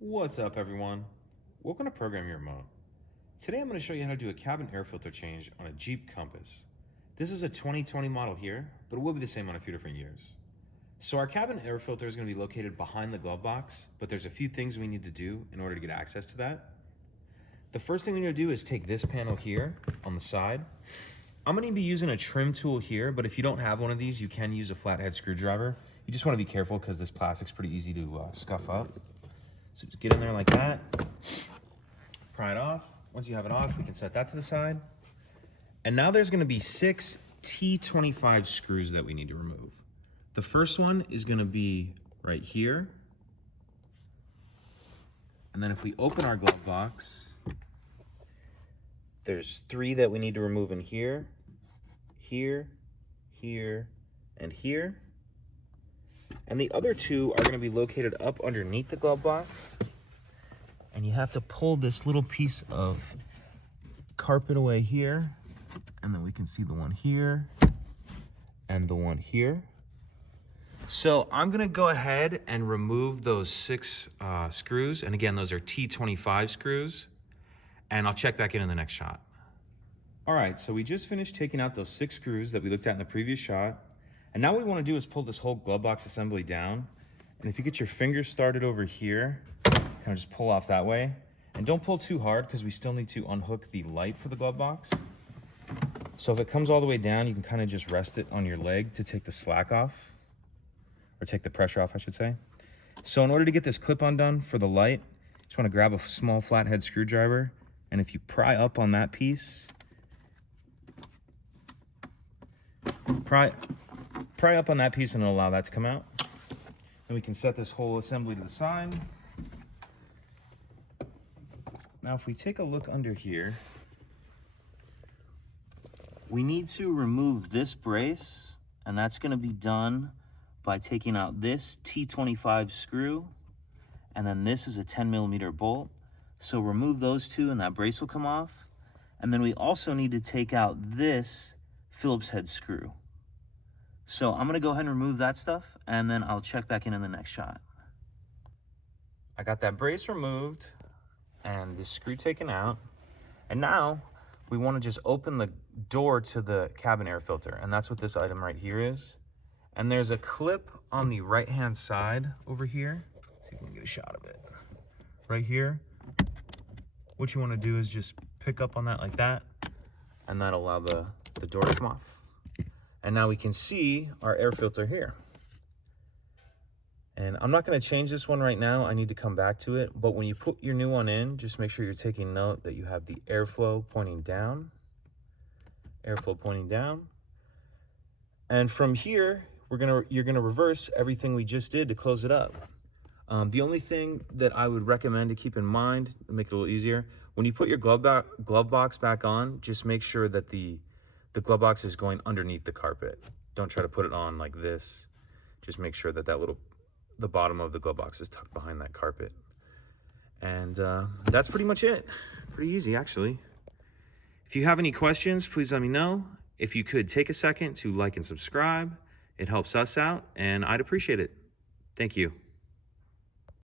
What's up, everyone? Welcome to Program Your Remote. Today I'm going to show you how to do a cabin air filter change on a Jeep Compass. This is a 2020 model here, but it will be the same on a few different years. So our cabin air filter is going to be located behind the glove box, but there's a few things we need to do in order to get access to that. The first thing we need to do is take this panel here on the side. I'm going to be using a trim tool here, but if you don't have one of these, you can use a flathead screwdriver. You just want to be careful because this plastic's pretty easy to scuff up. So just get in there like that, pry it off. Once you have it off, we can set that to the side. And now there's gonna be 6 T25 screws that we need to remove. The first one is gonna be right here. And then if we open our glove box, there's 3 that we need to remove in here, here, here, and here. And the other 2 are going to be located up underneath the glove box. And you have to pull this little piece of carpet away here. And then we can see the one here and the one here. So I'm going to go ahead and remove those 6 screws. And again, those are T25 screws. And I'll check back in the next shot. All right, so we just finished taking out those 6 screws that we looked at in the previous shot. And now what we want to do is pull this whole glove box assembly down. And if you get your fingers started over here, kind of just pull off that way. And don't pull too hard because we still need to unhook the light for the glove box. So if it comes all the way down, you can kind of just rest it on your leg to take the slack off. Or take the pressure off, I should say. So in order to get this clip undone for the light, just want to grab a small flathead screwdriver. And if you pry up on that piece, pry up on that piece and it'll allow that to come out. And we can set this whole assembly to the side. Now if we take a look under here, we need to remove this brace, and that's going to be done by taking out this T25 screw, and then this is a 10mm bolt. So remove those 2 and that brace will come off. And then we also need to take out this Phillips head screw. So I'm gonna go ahead and remove that stuff, and then I'll check back in the next shot. I got that brace removed and this screw taken out. And now we wanna just open the door to the cabin air filter, and that's what this item right here is. And there's a clip on the right-hand side over here. Let's see if we can get a shot of it. Right here. What you wanna do is just pick up on that like that, and that'll allow the door to come off. And now we can see our air filter here. And I'm not going to change this one right now. I need to come back to it. But when you put your new one in, just make sure you're taking note that you have the airflow pointing down. Airflow pointing down. And from here, you're gonna reverse everything we just did to close it up. The only thing that I would recommend to keep in mind, to make it a little easier, when you put your glove box back on, just make sure that the glove box is going underneath the carpet. Don't try to put it on like this. Just make sure that the bottom of the glove box is tucked behind that carpet. And that's pretty much it. Pretty easy, actually. If you have any questions, please let me know. If you could take a second to like and subscribe, it helps us out, and I'd appreciate it. Thank you.